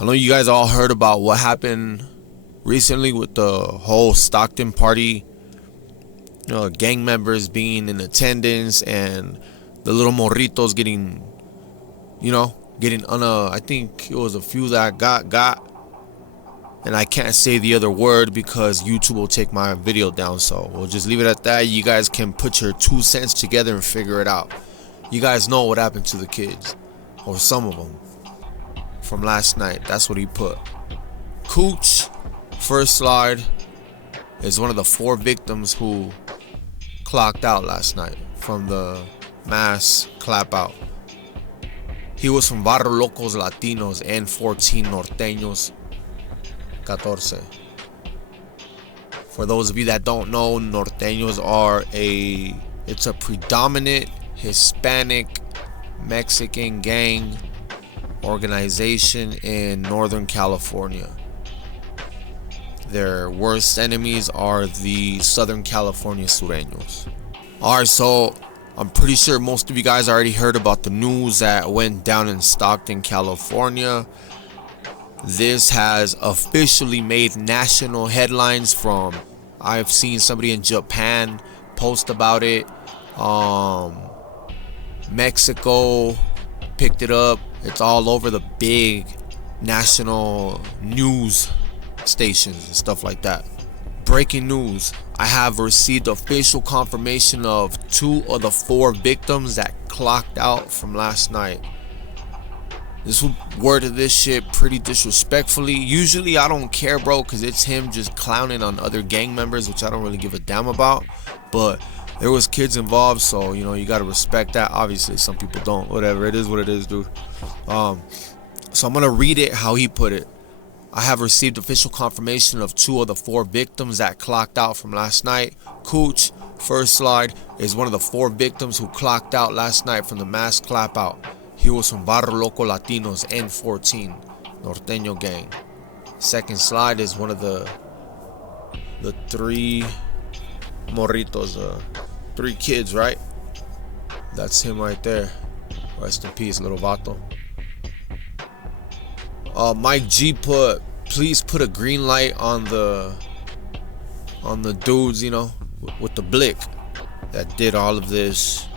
I know you guys all heard about what happened recently with the whole Stockton party. You know, gang members being in attendance and the little morritos getting, I think it was a few that got. And I can't say the other word because YouTube will take my video down. So we'll just leave it at that. You guys can put your 2 cents together and figure it out. You guys know what happened to the kids, or some of them, from last night. That's what he put. Cooch, first slide, is one of the 4 victims who clocked out last night from the mass clap out. He was from Varrio Latinos and 14 Norteños, 14. For those of you that don't know, Norteños are it's a predominant Hispanic Mexican gang organization in Northern California. Their worst enemies are the Southern California Sureños. Alright, so I'm pretty sure most of you guys already heard about the news that went down in Stockton, California. This has officially made national headlines. I've seen somebody in Japan post about it. Mexico picked it up. It's all over the big national news stations and stuff like that. Breaking news: I have received official confirmation of 2 of the 4 victims that clocked out from last night. This worded this shit pretty disrespectfully. Usually I don't care, bro, because it's him just clowning on other gang members, which I don't really give a damn about. But there was kids involved, so you gotta respect that. Obviously some people don't. Whatever, it is what it is, dude. So I'm gonna read it how he put it. I have received official confirmation of 2 of the 4 victims that clocked out from last night. Cooch, first slide, is one of the 4 victims who clocked out last night from the mass clap out. He was from Varrio Latinos and 14 Norteño gang. Second slide is one of the 3 morritos, 3 kids, right? That's him right there. Rest in peace, little vato. Mike G put, please put a green light on the dudes, with the blick that did all of this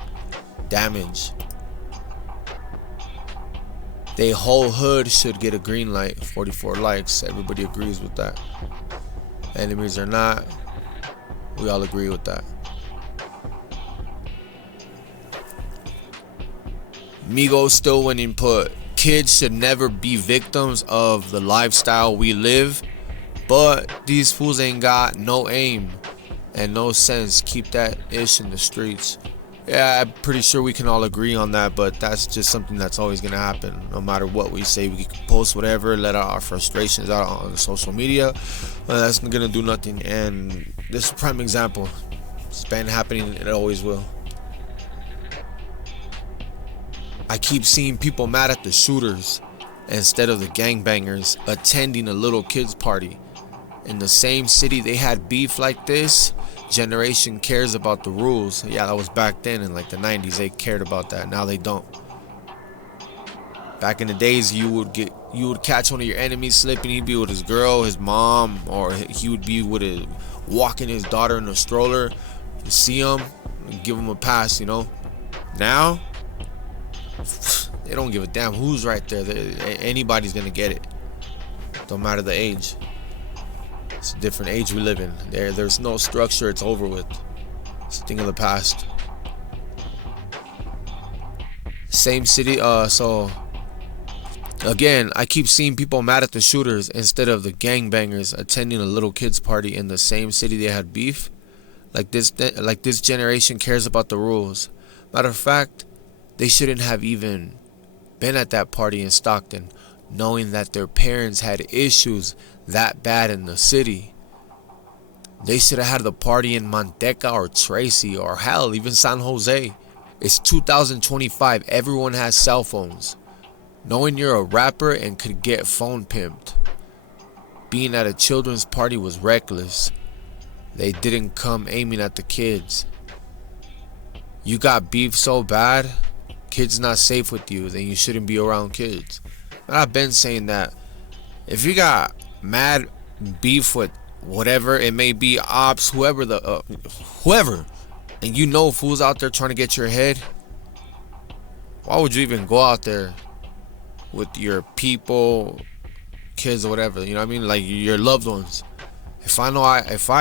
damage. They whole hood should get a green light. 44 likes. Everybody agrees with that. Enemies or not, we all agree with that. Migo still winning put, kids should never be victims of the lifestyle we live, but these fools ain't got no aim and no sense. Keep that ish in the streets. Yeah, I'm pretty sure we can all agree on that, but that's just something that's always gonna happen. No matter what we say, we can post whatever, let out our frustrations out on social media. That's gonna do nothing, and this is a prime example. It's been happening, it always will. I keep seeing people mad at the shooters instead of the gangbangers attending a little kids party. In the same city they had beef like this, generation cares about the rules. Yeah, that was back then in like the 90s. They cared about that. Now they don't. Back in the days, you would catch one of your enemies slipping. He'd be with his girl, his mom, or he would be walking his daughter in a stroller. You see him, give him a pass. Now they don't give a damn who's right there. Anybody's gonna get it. Don't matter the age. It's a different age we live in. There's no structure. It's over with. It's a thing of the past. Same city. So again, I keep seeing people mad at the shooters instead of the gangbangers attending a little kids party in the same city they had beef. Like this generation cares about the rules. Matter of fact, they shouldn't have even been at that party in Stockton, knowing that their parents had issues that bad in the city. They should have had the party in Manteca or Tracy or hell, even San Jose. It's 2025. Everyone has cell phones. Knowing you're a rapper and could get phone pimped. Being at a children's party was reckless. They didn't come aiming at the kids. You got beef so bad, kids not safe with you, then you shouldn't be around kids. And I've been saying that if you got mad beef with whatever it may be, ops, whoever whoever, and you know fools out there trying to get your head, why would you even go out there with your people, kids or whatever? You know what I mean? Like your loved ones. If I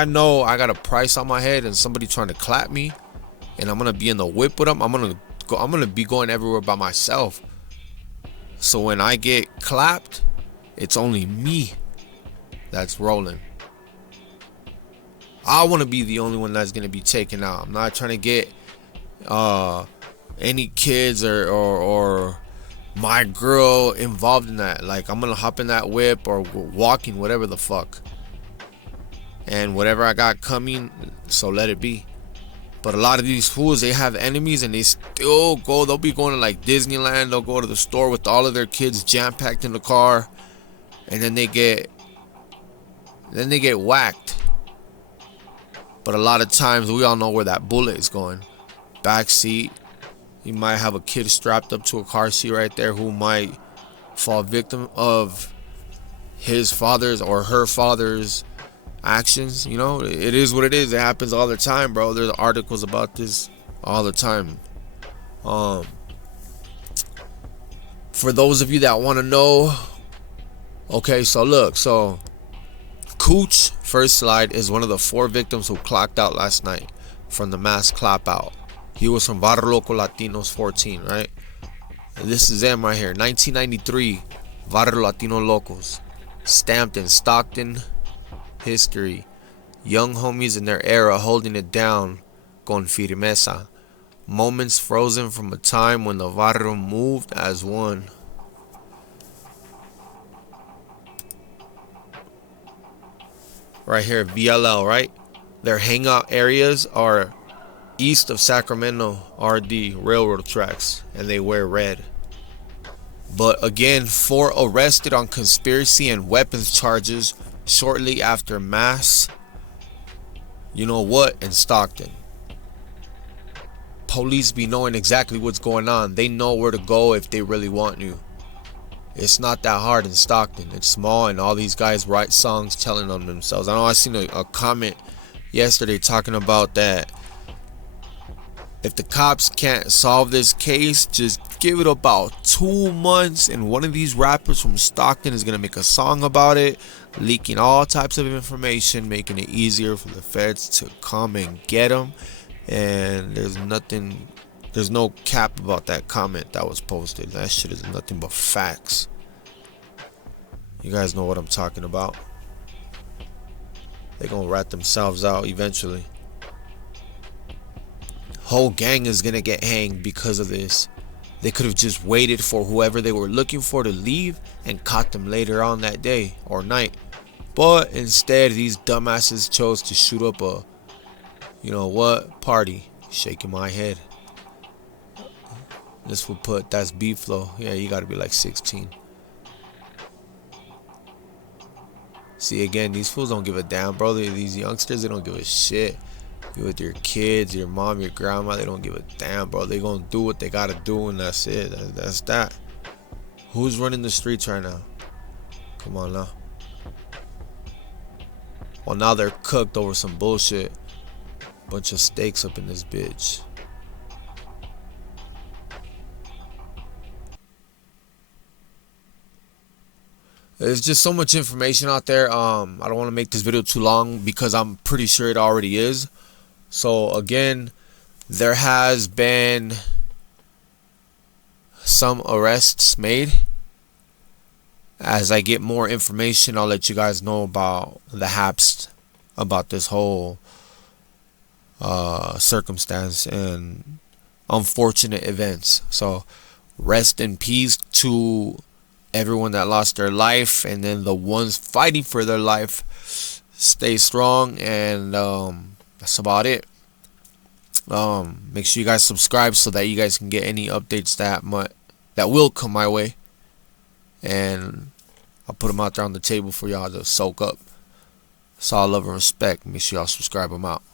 know I got a price on my head and somebody trying to clap me, and I'm gonna be in the whip with them, I'm gonna be going everywhere by myself. So when I get clapped, it's only me that's rolling. I want to be the only one that's gonna be taken out. I'm not trying to get any kids or my girl involved in that. Like, I'm gonna hop in that whip or walking, whatever the fuck, and whatever I got coming, so let it be. But a lot of these fools, they have enemies and they still go. They'll be going to like Disneyland. They'll go to the store with all of their kids jam-packed in the car, and then they get whacked. But a lot of times, we all know where that bullet is going. Back seat. You might have a kid strapped up to a car seat right there who might fall victim of his father's or her father's actions. You know, it is what it is. It happens all the time, bro. There's articles about this all the time. For those of you that want to know, okay, so look, so Cooch, first slide, is one of the 4 victims who clocked out last night from the mass clap out. He was from Varrio Latinos 14, right? And this is them right here. 1993, Varrio Latino Locos, stamped in Stockton history. Young homies in their era holding it down con firmeza. Moments frozen from a time when the Varrio moved as one. Right here, VLL, right? Their hangout areas are east of Sacramento RD railroad tracks, and they wear red. But again, 4 arrested on conspiracy and weapons charges shortly after mass, you know what, in Stockton. Police be knowing exactly what's going on. They know where to go if they really want you. It's not that hard in Stockton. It's small, and all these guys write songs telling on themselves. I know I seen a comment yesterday talking about that if the cops can't solve this case, just give it about 2 months and one of these rappers from Stockton is going to make a song about it, leaking all types of information, making it easier for the feds to come and get them. And there's no cap about that comment that was posted. That shit is nothing but facts. You guys know what I'm talking about. They're gonna rat themselves out eventually. Whole gang is gonna get hanged because of this. They could have just waited for whoever they were looking for to leave and caught them later on that day or night. But instead, these dumbasses chose to shoot up a, you know what, party. Shaking my head. This will put, that's beef flow. Yeah, you gotta be like 16. See, again, these fools don't give a damn, bro. These youngsters, they don't give a shit. You with your kids, your mom, your grandma, they don't give a damn, bro. They gonna do what they gotta do, and that's it. That's that. Who's running the streets right now? Come on now. Well, now they're cooked over some bullshit. Bunch of steaks up in this bitch. There's just so much information out there. I don't want to make this video too long because I'm pretty sure it already is. So again, there has been some arrests made. As I get more information, I'll let you guys know about the haps, about this whole circumstance and unfortunate events. So rest in peace to everyone that lost their life, and then the ones fighting for their life, stay strong. And that's about it. Make sure you guys subscribe so that you guys can get any updates that will come my way, and I'll put them out there on the table for y'all to soak up. It's all love and respect. Make sure y'all subscribe. I'm out.